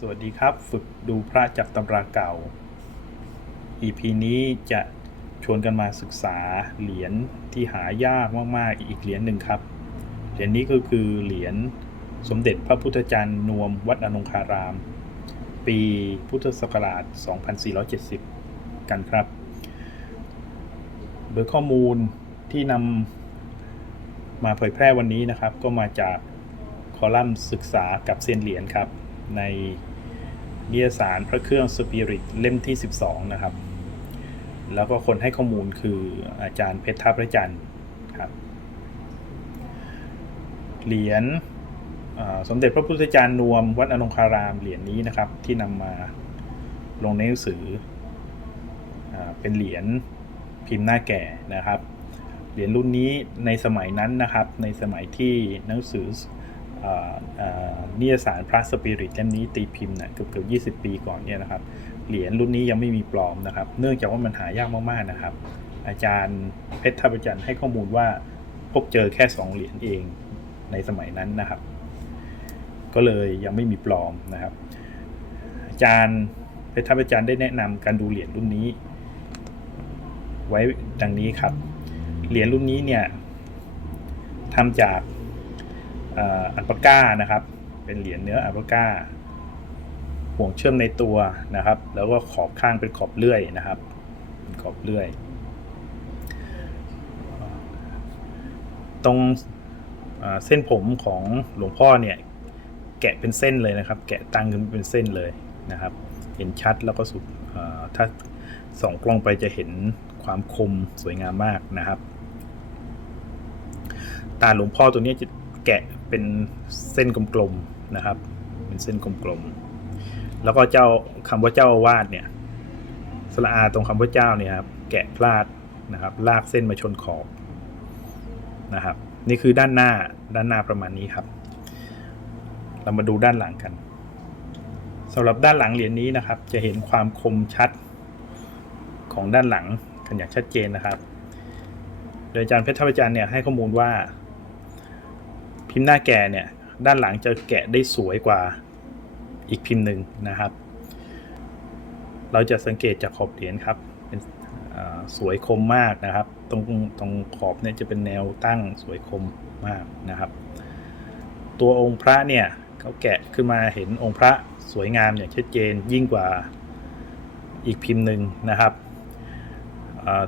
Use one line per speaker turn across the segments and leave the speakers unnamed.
สวัสดีครับ ฝึกดูพระจากตำราเก่า EP นี้จะชวนกันมาศึกษาเหรียญที่หายากมาก ๆ อีกเหรียญหนึ่งครับ เหรียญนี้ก็คือเหรียญสมเด็จพระพุทธจารย์นวมวัดอนงคาราม ปีพุทธศักราช 2470 กันครับ โดยข้อมูลที่นำมาเผยแพร่วันนี้นะครับ ก็มาจากคอลัมน์ศึกษากับเซียนเหรียญครับ ในนิยสารพระเครื่องสปิริตเล่มที่ 12 นะครับ แล้วก็คนให้ข้อมูลคืออาจารย์เพชรทัพระจันทร์ครับ เหรียญสมเด็จพระพุทธจารย์นวม วัดอนงคารามเหรียญนี้นะครับ ที่นำมาลงในหนังสืออเป็นเหรียญพิมพ์หน้าแก่นะครับ เหรียญรุ่นนี้ในสมัยนั้นนะครับ ในสมัยที่หนังสือ นิยสารพระสปิริตเล่มนี้ตีพิมพ์เนี่ยเกือบเกือบ20 ปีก่อนเนี่ยนะครับ เหรียญรุ่นนี้ยังไม่มีปลอมนะครับ เนื่องจากว่ามันหายากมากๆนะครับ อาจารย์เพชรทัพจันทร์ให้ข้อมูลว่าพบเจอแค่ 2 เหรียญเองในสมัยนั้นนะครับ ก็เลยยังไม่มีปลอมนะครับ อาจารย์เพชรทัพจันทร์ได้แนะนำการดูเหรียญรุ่นนี้ ไว้ดังนี้ครับ เหรียญรุ่นนี้เนี่ยทำจาก อัลปาก้านะครับ เป็นเหรียญเนื้ออัลปาก้า ห่วงเชื่อมในตัวนะครับ แล้วก็ขอบข้างเป็นขอบเลื่อยนะครับ ขอบเลื่อย ตรงเส้นผมของหลวงพ่อเนี่ย แกะเป็นเส้นเลยนะครับ แกะตั้งขึ้นเป็นเส้นเลยนะครับ เห็นชัดแล้วก็สุดถ้าส่องกล้องไปจะเห็นความคมสวยงามมากนะครับ ตาหลวงพ่อตัวนี้จะ แกะเป็นเส้นกลมๆนะครับ เป็นเส้นกลมๆแล้วก็เจ้าคำว่าเจ้าอาวาสเนี่ยสระอาตรงคำว่าเจ้าเนี่ยครับแกะพลาดนะครับ ลากเส้นมาชนขอบนะครับ นี่คือด้านหน้าด้านหน้าประมาณนี้ครับ เรามาดูด้านหลังกันสำหรับด้านหลังเหรียญนี้นะครับ จะเห็นความคมชัดของด้านหลังกันอย่างชัดเจนนะครับ โดยอาจารย์เพชรทัพอาจารย์เนี่ยให้ข้อมูลว่า พิมพ์หน้าแก่เนี่ยด้านหลังจะแกะได้สวยกว่าอีกพิมพ์หนึ่งนะครับ เราจะสังเกตจากขอบเหรียญครับเป็นสวยคมมากนะครับ ตรงตรงขอบเนี่ยจะเป็นแนวตั้งสวยคมมากนะครับ ตัวองค์พระเนี่ยเขาแกะขึ้นมาเห็นองค์พระสวยงามอย่างชัดเจนยิ่งกว่าอีกพิมพ์หนึ่งนะครับ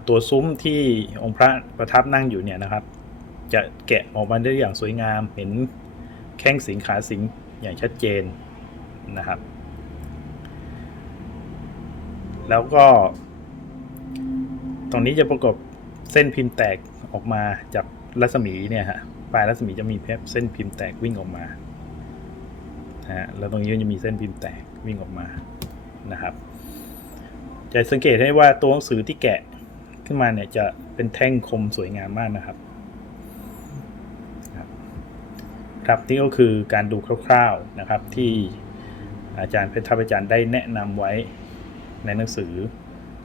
ตัวซุ้มที่องค์พระประทับนั่งอยู่เนี่ยนะครับ จะแกะออกมาได้อย่างสวยงาม เห็นแข้งสิงขาสิงอย่างชัดเจนนะครับ แล้วก็ ตรงนี้จะประกบเส้นพิมพ์แตกออกมาจากรัศมีเนี่ยฮะปลายรัศมีจะมีเพบเส้นพิมพ์แตกวิ่งออกมาฮะแล้วตรงนี้จะมีเส้นพิมพ์แตกวิ่งออกมานะครับ จะสังเกตได้ว่าตัวหนังสือที่แกะขึ้นมาเนี่ยจะเป็นแท่งคมสวยงามมากนะครับ ครับนี่ก็คือการดูคร่าวๆนะครับที่อาจารย์เพชรทัพอาจารย์ได้แนะนำไว้ในหนังสือ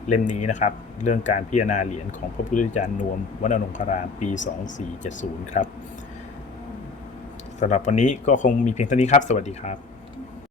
เล่มนี้นะครับ เรื่องการพิจารณาเหรียญของพระพุทธจารย์นวมวัดอนงคารามปี 2470 ครับสำหรับวันนี้ก็คงมีเพียงเท่านี้ครับ สวัสดีครับ